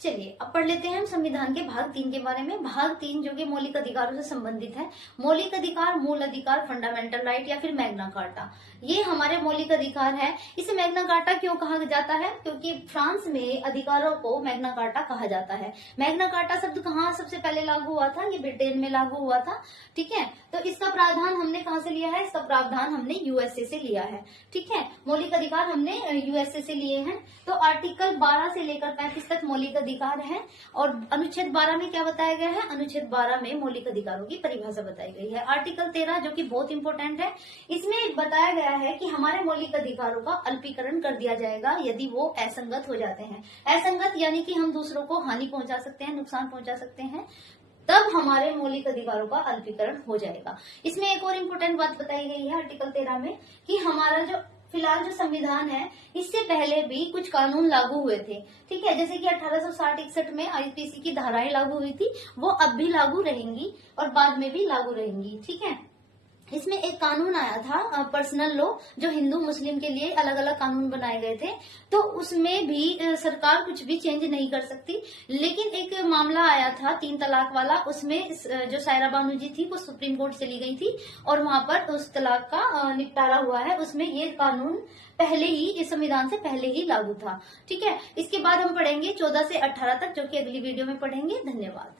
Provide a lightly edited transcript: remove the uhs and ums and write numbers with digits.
चलिए अब पढ़ लेते हैं हम संविधान के भाग 3 के बारे में। भाग 3 जो कि मौलिक अधिकारों से संबंधित है। मौलिक अधिकार, मूल अधिकार, फंडामेंटल राइट या फिर मैग्ना कार्टा, ये हमारे मौलिक अधिकार है। इसे मैग्ना कार्टा क्यों कहा जाता है? क्योंकि फ्रांस में अधिकारों को मैग्ना कार्टा कहा जाता है। मैग्ना कार्टा शब्द कहाँ सबसे पहले लागू हुआ था? ये ब्रिटेन में लागू हुआ था। ठीक है, तो इसका प्रावधान हमने कहाँ से लिया है? इसका प्रावधान हमने यूएसए से लिया है। ठीक है, मौलिक अधिकार हमने यूएसए से लिए हैं। तो आर्टिकल 12 से लेकर 35 तक मौलिक अधिकार है। और अनुच्छेद 12 में क्या बताया गया है? अनुच्छेद 12 में मौलिक अधिकारों की परिभाषा बताई गई है। आर्टिकल 13 जो कि बहुत इंपॉर्टेंट है, इसमें बताया गया है कि हमारे मौलिक अधिकारों का अल्पीकरण कर दिया जाएगा यदि वो असंगत हो जाते हैं। असंगत यानी कि हम दूसरों को हानि पहुंचा सकते हैं, नुकसान पहुंचा सकते हैं, तब हमारे मौलिक अधिकारों का अल्पीकरण हो जाएगा। इसमें एक और इम्पोर्टेंट बात बताई गई है आर्टिकल 13 में कि हमारा जो फिलहाल जो संविधान है, इससे पहले भी कुछ कानून लागू हुए थे। ठीक है, जैसे कि 1860-61 में आईपीसी की धाराएं लागू हुई थी, वो अब भी लागू रहेंगी और बाद में भी लागू रहेंगी। ठीक है, इसमें एक कानून आया था पर्सनल लॉ, जो हिंदू मुस्लिम के लिए अलग अलग कानून बनाए गए थे, तो उसमें भी सरकार कुछ भी चेंज नहीं कर सकती। लेकिन एक मामला आया था 3 तलाक वाला, उसमें जो सायरा बानू जी थी वो सुप्रीम कोर्ट चली गई थी और वहां पर उस तलाक का निपटारा हुआ है। उसमें ये कानून पहले ही, इस संविधान से पहले ही लागू था। ठीक है, इसके बाद हम पढ़ेंगे 14 से 18 तक, जो कि अगली वीडियो में पढ़ेंगे। धन्यवाद।